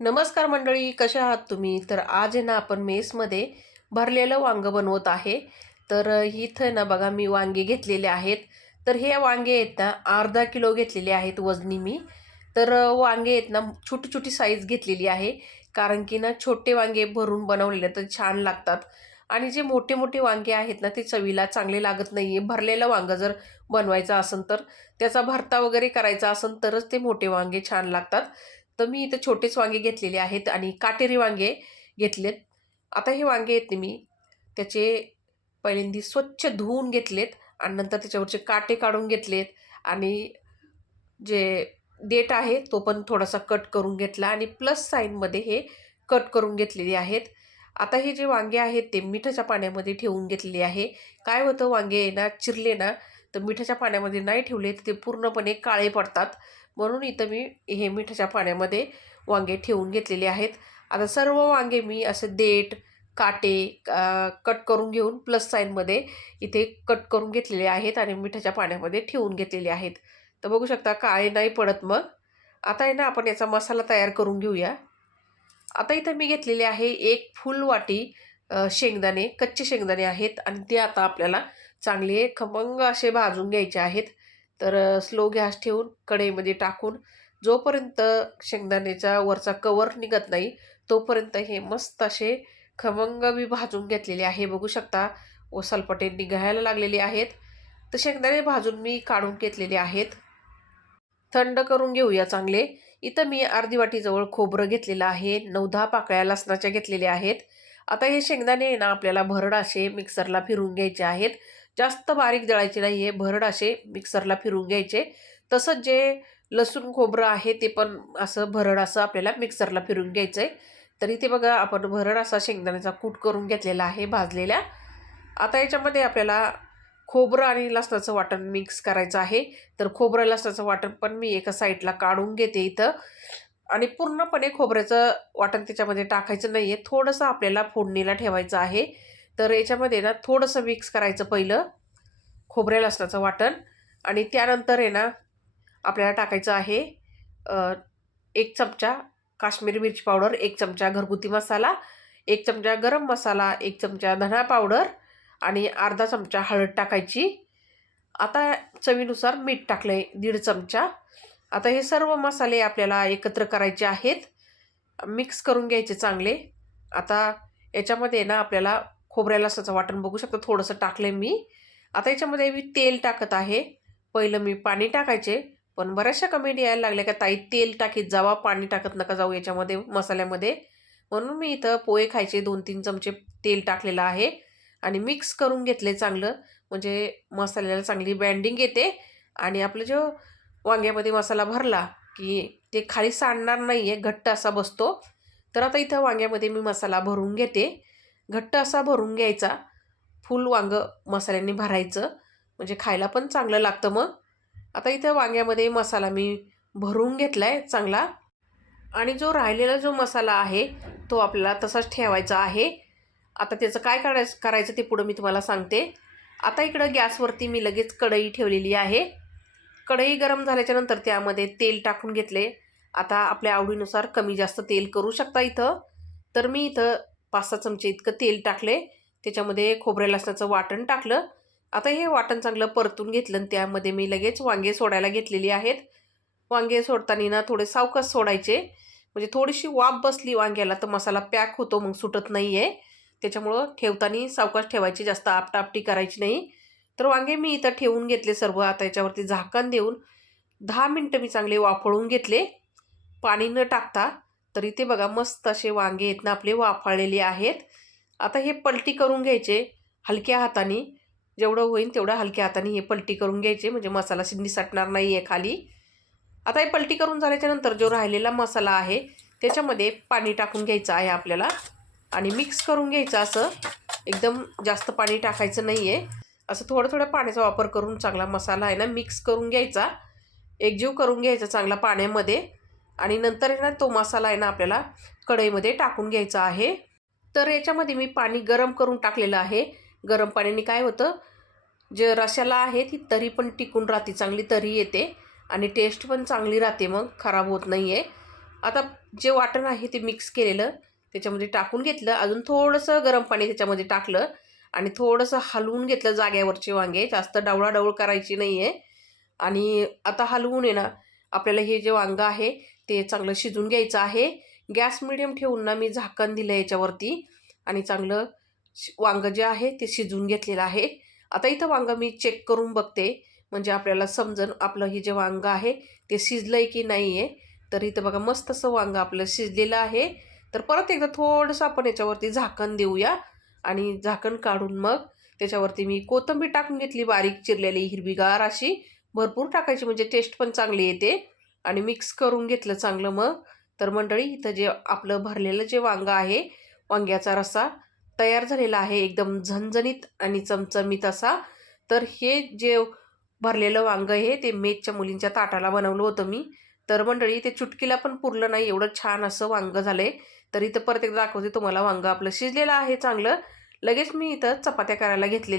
नमस्कार मंडळी कशा आहात तुम्ही? तर आज आहे ना आपण मेसमध्ये भरलेलं वांगं बनवत आहे. तर इथं ना बघा मी वांगे घेतलेले आहेत. तर हे वांगे आहेत ना अर्धा किलो घेतलेले आहेत वजनी मी. तर वांगे आहेत ना छोटी छोटी साईज घेतलेली आहे. कारण की ना छोटे वांगे भरून बनवलेले तर छान लागतात. आणि जे मोठे मोठे वांगे आहेत ना ते चवीला चांगले लागत नाही आहे भरलेलं वांगं जर बनवायचं असेल तर त्याचा भरता वगैरे करायचा असेल तरच ते मोठे वांगे छान लागतात. तर मी इथं छोटेच वांगे घेतलेले आहेत आणि काटेरी वांगे घेतलेत. आता हे वांगे आहेत मी त्याचे पहिल्यांदी स्वच्छ धुवून घेतलेत आणि नंतर त्याच्यावरचे काटे काढून घेतलेत. आणि जे देठ आहे तो पण थोडासा कट करून घेतला आणि प्लस साईनमध्ये हे कट करून घेतलेले आहेत. आता हे जे वांगे आहेत ते मिठाच्या पाण्यामध्ये ठेवून घेतलेले आहे. काय होतं? वांगे ना चिरले ना तर मिठाच्या पाण्यामध्ये नाही ठेवले तर ते पूर्णपणे काळे पडतात. म्हणून इथं मी हे मिठाच्या पाण्यामध्ये वांगे ठेवून घेतलेले आहेत. आता सर्व वांगे मी असे देठ काटे कट करून घेऊन प्लस साईनमध्ये इथे कट करून घेतलेले आहेत आणि मिठाच्या पाण्यामध्ये ठेवून घेतलेले आहेत. तर बघू शकता काळे नाही पडत मग. आता आहे ना आपण याचा मसाला तयार करून घेऊया. आता इथं मी घेतलेले आहे एक फुल वाटी शेंगदाणे कच्चे शेंगदाणे आहेत आणि ते आता आपल्याला चांगले खमंग असे भाजून घ्यायचे आहेत. तर स्लो गॅस ठेवून कढईमध्ये टाकून जोपर्यंत शेंगदाण्याचा वरचा कवर निघत नाही तोपर्यंत हे मस्त असे खमंग मी भाजून घेतलेले आहे. बघू शकता ओसालपटे निघायला लागलेले आहेत. तर शेंगदाणे भाजून मी काढून घेतलेले आहेत. थंड करून घेऊया चांगले. इथं मी अर्धी वाटीजवळ खोबरं घेतलेलं आहे. नऊ दहा पाकळ्या लसणाच्या घेतलेल्या आहेत. आता हे शेंगदाणे ना आपल्याला भरड असे मिक्सरला फिरून घ्यायचे आहेत. जास्त बारीक दळायचे नाही आहे भरड असे मिक्सरला फिरून घ्यायचे. तसंच जे लसूण खोबरं आहे ते पण असं भरड असं आपल्याला मिक्सरला फिरून घ्यायचं आहे तर इथे बघा आपण भरड असा शेंगदाण्याचा कूट करून घेतलेला आहे भाजलेल्या. आता याच्यामध्ये आपल्याला खोबरं आणि लसणाचं वाटण मिक्स करायचं आहे. तर खोबरं लसणाचं वाटण पण मी एका साईडला काढून घेते इथं. आणि पूर्णपणे खोबऱ्याचं वाटण त्याच्यामध्ये टाकायचं नाही आहे थोडंसं आपल्याला फोडणीला ठेवायचं आहे. तर याच्यामध्ये ना थोडंसं मिक्स करायचं पहिलं. खोबऱ्या लसणाचं वाटण. आणि त्यानंतर आहे ना आपल्याला टाकायचं आहे एक चमचा काश्मीरी मिरची पावडर एक चमचा घरगुती मसाला एक चमचा गरम मसाला एक चमचा धना पावडर आणि अर्धा चमचा हळद टाकायची. आता चवीनुसार मीठ टाकलं आहे दीड चमचा. आता हे सर्व मसाले आपल्याला एकत्र करायचे आहेत. मिक्स करून घ्यायचे चांगले. आता याच्यामध्ये ना आपल्याला खोबऱ्या लसणाचं वाटण बघू शकतो थोडंसं टाकलं आहे मी. आता याच्यामध्ये मी तेल टाकत आहे. पहिलं मी पाणी टाकायचे पण बऱ्याचशा कमेंट यायला लागल्या का ताई तेल टाकीत जावा पाणी टाकत नका जाऊ याच्यामध्ये मसाल्यामध्ये. म्हणून मी इथं पोहे खायचे दोन तीन चमचे तेल टाकलेलं आहे आणि मिक्स करून घेतले चांगलं. म्हणजे मसाल्याला चांगली बँडिंग येते आणि आपलं जो वांग्यामध्ये मसाला भरला की ते खाली सांडणार नाही आहे घट्ट असा बसतो. तर आता इथं वांग्यामध्ये मी मसाला भरून घेते. घट्ट असा भरून घ्यायचा. फुल वांगं मसाल्याने भरायचं. म्हणजे खायला पण चांगलं लागतं मग. आता इथं वांग्यामध्ये मसाला मी भरून घेतला आहे चांगला. आणि जो राहिलेला जो मसाला आहे तो आपल्याला तसाच ठेवायचा आहे. आता त्याचं काय करायचं करायचं ते पुढं मी तुम्हाला सांगते. आता इकडं गॅसवरती मी लगेच कढई ठेवलेली आहे. कढई गरम झाल्याच्यानंतर त्यामध्ये तेल टाकून घेतले. आता आपल्या आवडीनुसार कमी जास्त तेल करू शकता इथं. तर मी इथं पाच सहा चमचे इतकं तेल टाकले. त्याच्यामध्ये खोबऱ्या लसणाचं वाटण टाकलं. आता हे वाटण चांगलं परतून घेतलं आणि त्यामध्ये मी लगेच वांगे सोडायला घेतलेली आहेत. वांगे सोडताना ना थोडे सावकास सोडायचे. म्हणजे थोडीशी वाफ बसली वांग्याला तर मसाला पॅक होतो मग सुटत नाही आहे त्याच्यामुळं ठेवताना सावकाश ठेवायची जास्त आपटापटी करायची नाही. तर वांगे मी इथं ठेवून घेतले सर्व. आता याच्यावरती झाकण देऊन दहा मिनटं मी चांगले वाफळून घेतले. पाणी न टाकता तर इथे बघा मस्त असे वांगे आहेत ना आपले वाफाळलेले आहेत. आता हे पलटी करून घ्यायचे हलक्या हाताने. जेवढं होईल तेवढं हलक्या हाताने हे पलटी करून घ्यायचे. म्हणजे मसाला निसटणार नाही आहे खाली. आता हे पलटी करून झाल्याच्यानंतर जो राहिलेला मसाला आहे त्याच्यामध्ये पाणी टाकून घ्यायचं आहे आपल्याला. आणि मिक्स करून घ्यायचं असं. एकदम जास्त पाणी टाकायचं नाही आहे असं थोडं थोडं पाण्याचा वापर करून चांगला मसाला आहे ना मिक्स करून घ्यायचा. एकजीव करून घ्यायचा चांगला पाण्यामध्ये. आणि नंतर आहे ना तो मसाला आहे ना आपल्याला कढईमध्ये टाकून घ्यायचा आहे. तर याच्यामध्ये मी पाणी गरम करून टाकलेलं आहे. गरम पाण्याने काय होतं? जे रशाला आहे ती तरी पण टिकून राहते चांगली तरी येते आणि टेस्ट पण चांगली राहते मग खराब होत नाही आहे आता जे वाटण आहे ते मिक्स केलेलं त्याच्यामध्ये टाकून घेतलं. अजून थोडंसं गरम पाणी त्याच्यामध्ये टाकलं आणि थोडंसं हलवून घेतलं जाग्यावरचे वांगे. जास्त डवळाडवळ करायची नाही आहे आणि आता हलवून आहे ना आपल्याला हे जे वांगं आहे ते चांगलं शिजून घ्यायचं आहे. गॅस मिडियम ठेवून ना मी झाकण दिलं याच्यावरती आणि चांगलं वांगं जे आहे ते शिजून घेतलेलं आहे. आता इथं वांगं मी चेक करून बघते. म्हणजे आपल्याला समजन आपलं हे जे वांगं आहे ते शिजलं आहे की नाही आहे तर इथं बघा मस्त असं वांगं आपलं शिजलेलं आहे. तर परत एकदा थोडंसं आपण याच्यावरती झाकण देऊया. आणि झाकण काढून मग त्याच्यावरती मी कोथिंबीर टाकून घेतली बारीक चिरलेली हिरवीगार अशी. भरपूर टाकायची म्हणजे टेस्ट पण चांगली येते. आणि मिक्स करून घेतलं चांगलं मग. तर मंडळी इथं जे आपलं भरलेलं जे वांगं आहे वांग्याचा रस्सा तयार झालेला आहे एकदम झणझणीत आणि चमचमीत असा. तर हे जे भरलेलं वांगं आहे ते मेजच्या मुलींच्या ताटाला बनवलं होतं मी. तर मंडळी ते चुटकीला पण पुरलं नाही एवढं छान असं वांगं झालं आहे तर इथं परत एकदा दाखवते तुम्हाला वांगं आपलं शिजलेलं आहे चांगलं. लगेच मी इथं चपात्या करायला घेतलेल्या